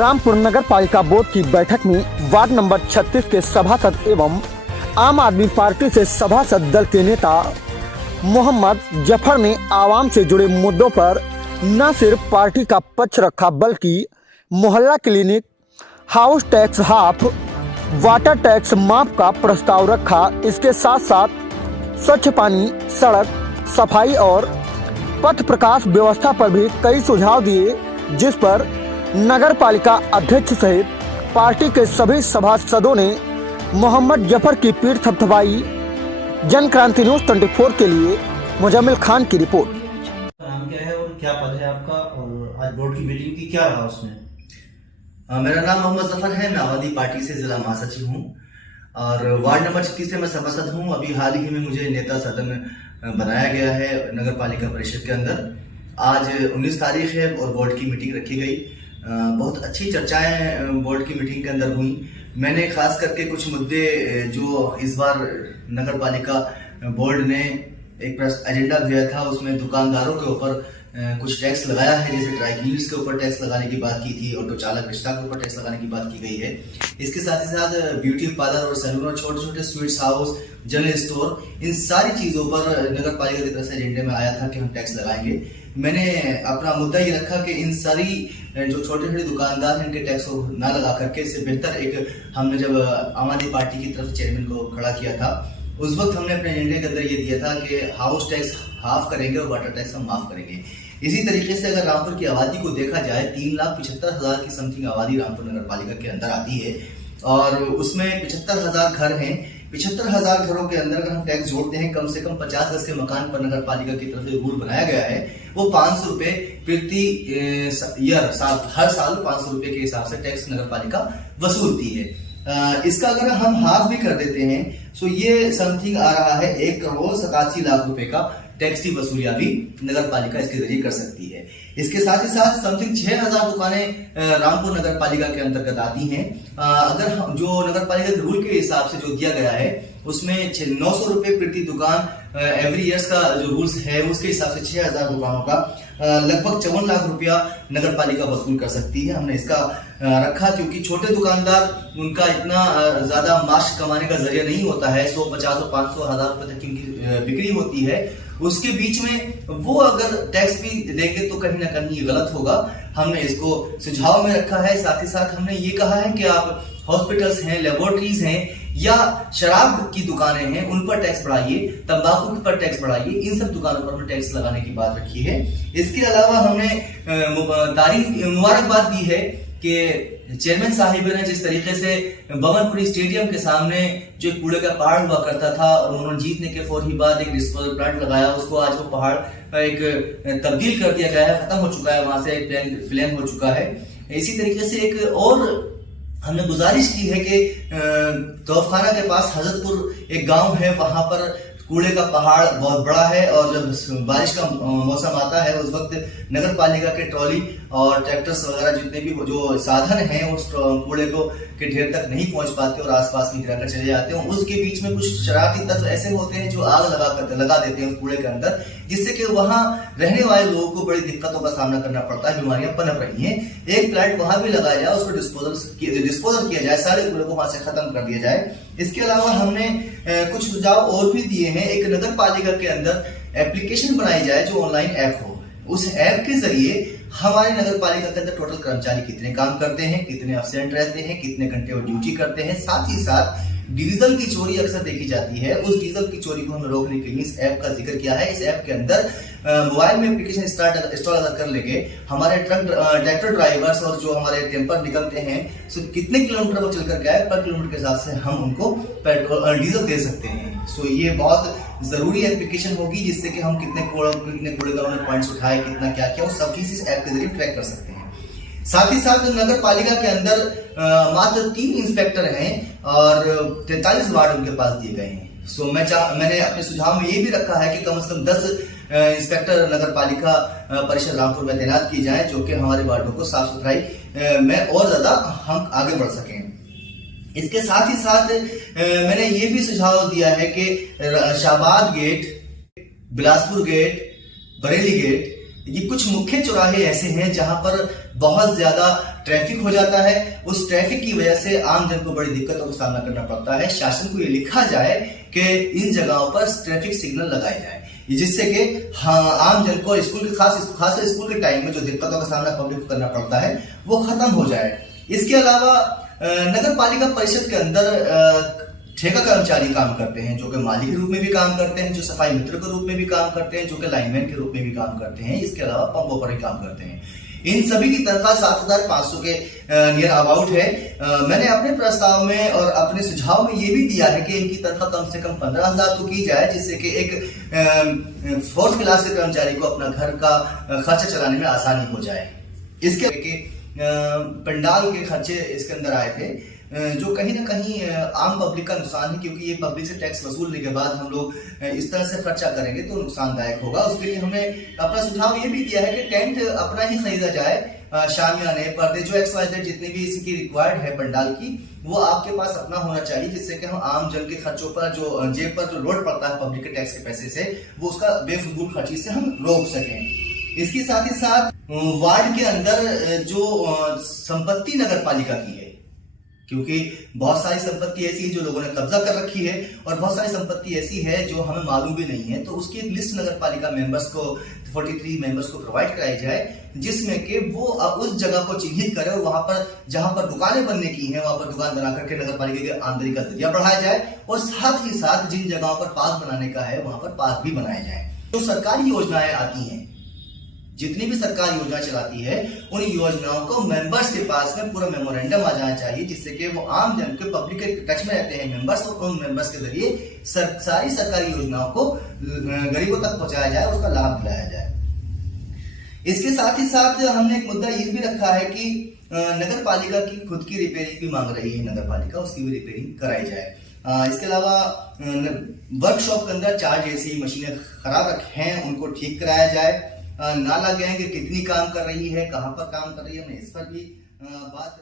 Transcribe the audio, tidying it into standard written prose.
रामपुर नगर पालिका बोर्ड की बैठक में वार्ड नंबर 36 के सभासद एवं आम आदमी पार्टी से सभासद दल के नेता मोहम्मद जफर ने आवाम से जुड़े मुद्दों पर न सिर्फ पार्टी का पक्ष रखा बल्कि मोहल्ला clinic, house tax half, water tax माफ का प्रस्ताव रखा। इसके साथ साथ स्वच्छ पानी, सड़क सफाई और पथ प्रकाश व्यवस्था पर भी कई सुझाव दिए, जिस पर नगर पालिका अध्यक्ष सहित पार्टी के सभी सभासदों ने मोहम्मद जफर की पीठ थपथपाई। जन क्रांति न्यूज़ 24 के लिए मुजम्मिल खान की रिपोर्ट। नाम क्या है और क्या पद है आपका, और आज बोर्ड की मीटिंग की क्या रहा उसमें? मेरा नाम मोहम्मद जफर है। मैं आवादी पार्टी से जिला महासचिव हूँ और वार्ड नंबर 36 से मैं सभासद हूँ। अभी हाल ही में मुझे नेता सदन बनाया गया है नगर पालिका परिषद के अंदर। आज 19 तारीख है और बोर्ड की मीटिंग रखी गई। बहुत अच्छी चर्चाएं बोर्ड की मीटिंग के अंदर हुई। मैंने खास करके कुछ मुद्दे जो इस बार नगर पालिका बोर्ड ने एक एजेंडा भेजा था, उसमें दुकानदारों के ऊपर कुछ टैक्स लगाया है। जैसे ड्राई क्लीनर्स के ऊपर टैक्स लगाने की बात की थी, ऑटो चालक रिक्शा के ऊपर टैक्स लगाने की बात की गई है। इसके साथ ही साथ ब्यूटी पार्लर और सैलून और छोटे छोटे स्वीट्स हाउस, जनरल स्टोर, इन सारी चीजों पर नगर पालिका की तरफ से एजेंडे में आया था कि हम टैक्स लगाएंगे। मैंने अपना मुद्दा ये रखा कि इन सारी जो छोटे छोटे दुकानदार हैं, इनके टैक्स को ना लगा करके इससे बेहतर एक हमने जब आम आदमी पार्टी की तरफ से चेयरमैन को खड़ा किया था, उस वक्त हमने अपने एजेंडे के अंदर ये दिया था कि हाउस टैक्स हाफ करेंगे और वाटर टैक्स हम माफ करेंगे। इसी तरीके से अगर रामपुर की आबादी को देखा जाए, 3,75,000 की समथिंग आबादी रामपुर नगर पालिका के अंदर आती है और उसमें 75,000 घर हैं। 75,000 घरों के अंदर अगर हम टैक्स जोड़ते हैं, कम से कम 50 गज के मकान पर नगर पालिका की तरफ से रूल बनाया गया है, वो 500 रुपए प्रति ईयर हर साल 500 रुपए के हिसाब से टैक्स नगर पालिका वसूलती है। इसका अगर हम हाफ भी कर देते हैं तो ये समथिंग आ रहा है 1,87,00,000 रुपए का टैक्स की वसूलियां भी नगर पालिका इसके जरिए कर सकती है। इसके साथ ही साथ समथिंग 6,000 दुकानें रामपुर नगर पालिका के अंतर्गत आती हैं। अगर जो नगर पालिका के रूल के हिसाब से जो दिया गया है, उसमें 900 रुपए प्रति दुकान एवरी ईयर्स का जो रूल्स है, उसके हिसाब से 6,000 दुकानों का लगभग 54 लाख रुपया नगर पालिका वसूल कर सकती है। हमने इसका रखा क्योंकि छोटे दुकानदार, उनका इतना ज्यादा माश कमाने का जरिया नहीं होता है। 100, 50, 500, 1,000 रुपए तक की बिक्री होती है। उसके बीच में वो अगर टैक्स भी देंगे तो कहीं ना कहीं ये गलत होगा। हमने इसको सुझाव में रखा है। साथ ही साथ हमने ये कहा है कि आप हॉस्पिटल्स हैं, लेबोरेटरीज हैं या शराब की दुकानें हैं, उन पर टैक्स बढ़ाइए, तंबाकू पर टैक्स बढ़ाइए। इन सब दुकानों पर हमने टैक्स लगाने की बात रखी है। इसके अलावा हमने मुबारकबाद दी है कि चेयरमैन साहिब ने जिस तरीके से बवनपुरी स्टेडियम के सामने जो कूड़े का पहाड़ हुआ करता था और उन्होंने जीतने के फौर ही बाद एक डिस्पोजल प्लांट लगाया, उसको आज वो पहाड़ एक तब्दील कर दिया गया है, खत्म हो चुका है, वहां से प्लान हो चुका है। इसी तरीके से एक और हमने गुजारिश की है कि तोफखाना के पास हजरतपुर एक गांव है, वहां पर कूड़े का पहाड़ बहुत बड़ा है और जब बारिश का मौसम आता है उस वक्त नगर पालिका के ट्रॉली और ट्रैक्टर्स वगैरह जितने भी जो साधन हैं उस कूड़े को के ढेर तक नहीं पहुंच पाते और आसपास में गिराकर चले जाते हैं। उसके बीच में कुछ शरारती तत्व ऐसे होते हैं जो आग लगा देते हैं उस कूड़े के अंदर, जिससे कि वहां रहने वाले लोगों को बड़ी दिक्कतों का सामना करना पड़ता है, बीमारियां पनप रही हैं। एक प्लांट वहां भी लगाया जाए, उसको डिस्पोजल किया जाए, सारे कूड़े को वहां से खत्म कर दिया जाए। इसके अलावा हमने कुछ सुझाव और भी दिए हैं। एक नगर पालिका के अंदर एप्लीकेशन बनाई जाए जो ऑनलाइन ऐप हो। उस ऐप के जरिए हमारे नगर पालिका के अंदर टोटल कर्मचारी कितने काम करते हैं, कितने एब्सेंट रहते हैं, कितने घंटे वो ड्यूटी करते हैं। साथ ही साथ डीजल की चोरी अक्सर देखी जाती है, उस डीजल की चोरी को हमें रोकने के लिए इस ऐप का जिक्र किया है। इस ऐप के अंदर मोबाइल में एप्लीकेशन इंस्टॉल अगर कर लेंगे, हमारे ट्रैक्टर ड्राइवर्स और जो हमारे टेम्पर निकलते हैं, सो कितने किलोमीटर वो चल कर गए, पर किलोमीटर के हिसाब से हम उनको पेट्रोल डीजल दे सकते हैं। सो ये बहुत जरूरी एप्लीकेशन होगी, जिससे कि हम कितने कूड़े का उन्होंने पॉइंट्स उठाए, कितना क्या किया, वो सब चीज इस ऐप के जरिए ट्रैक कर सकते हैं। साथ ही साथ नगर पालिका के अंदर मात्र 3 इंस्पेक्टर हैं और 43 वार्ड उनके पास दिए गए हैं। सो मैंने अपने सुझाव में ये भी रखा है कि कम से कम 10 इंस्पेक्टर नगर पालिका परिषद रामपुर में तैनात किए जाएं, जो कि हमारे वार्डों को साफ सुथराई में और ज्यादा हम आगे बढ़ सकें। इसके साथ ही साथ मैंने ये भी सुझाव दिया है कि Shahbad gate, Bilaspur gate, Bareilly gate, ये कुछ मुख्य चौराहे ऐसे हैं जहां पर बहुत ज्यादा ट्रैफिक हो जाता है। उस ट्रैफिक की वजह से आम जन को बड़ी दिक्कतों का सामना करना पड़ता है। शासन को ये लिखा जाए कि इन जगहों पर ट्रैफिक सिग्नल लगाए जाए, जिससे कि आम जन को स्कूल के खास स्कूल के टाइम में जो दिक्कतों का सामना पब्लिक को करना पड़ता है वो खत्म हो जाए। इसके अलावा नगर पालिका परिषद के अंदर ठेका कर्मचारी काम करते हैं, जो कि माली के रूप में भी काम करते हैं, जो सफाई मित्र के रूप में भी काम करते हैं, जो कि लाइनमैन के रूप में भी काम करते हैं। इसके अलावा पंपों पर भी काम करते हैं। इन सभी की तनख्वाह 7,500 के नियर अबाउट है। मैंने अपने प्रस्ताव में और अपने सुझाव में ये भी दिया है कि इनकी तनख्वाह कम से कम 15,000 तो की जाए, जिससे कि एक 4th क्लास के कर्मचारी को अपना घर का खर्चा चलाने में आसानी हो जाए। इसके पंडाल के खर्चे इसके अंदर आए थे, जो कहीं ना कहीं आम पब्लिक का नुकसान है, क्योंकि ये पब्लिक से टैक्स वसूलने के बाद हम लोग इस तरह से खर्चा करेंगे तो नुकसानदायक होगा। उसके लिए हमने अपना सुझाव ये भी दिया है कि टेंट अपना ही खरीदा जाए, शामियाने, पर्दे, जो XYZ जितने भी इसकी रिक्वायर्ड है पंडाल की, वो आपके पास अपना होना चाहिए, जिससे कि हम आम जन के खर्चों पर जो जेब पर जो लोड पड़ता है पब्लिक के टैक्स के पैसे से, वो उसका बेफजूल खर्ची से हम रोक सकें। इसके साथ ही साथ वार्ड के अंदर जो संपत्ति नगर पालिका की है, क्योंकि बहुत सारी संपत्ति ऐसी है जो लोगों ने कब्जा कर रखी है और बहुत सारी संपत्ति ऐसी है जो हमें मालूम भी नहीं है, तो उसकी एक लिस्ट नगर पालिका मेंबर्स को 43 मेंबर्स को प्रोवाइड कराई जाए, जिसमें कि वो उस जगह को चिन्हित करे और वहां पर जहां पर दुकानें बनने की हैं वहां पर दुकान बना करके नगर पालिका की आमदनी का जरिया बढ़ाया जाए, और साथ ही साथ जिन जगहों पर पार्क बनाने का है वहां पर पार्क भी बनाए जाए। जो सरकारी योजनाएं आती हैं, जितनी भी सरकार योजना चलाती है, उन योजनाओं को मेंबर्स के पास में पूरा मेमोरेंडम आ जाना चाहिए, जिससे कि वो आम जन के पब्लिक के टच में रहते हैं मेंबर्स, और उन मेंबर्स के जरिए सारी सरकारी योजनाओं को गरीबों तक पहुंचाया जाए, उसका लाभ दिलाया जाए। इसके साथ ही साथ हमने एक मुद्दा ये भी रखा है कि नगर पालिका की खुद की रिपेयरिंग भी मांग रही है नगर पालिका, उसकी भी रिपेयरिंग कराई जाए। इसके अलावा वर्कशॉप के अंदर 4 जैसी मशीनें खराब हैं, उनको ठीक कराया जाए। नाला गैंग कितनी काम कर रही है, कहां पर काम कर रही है, हमने इस पर भी बात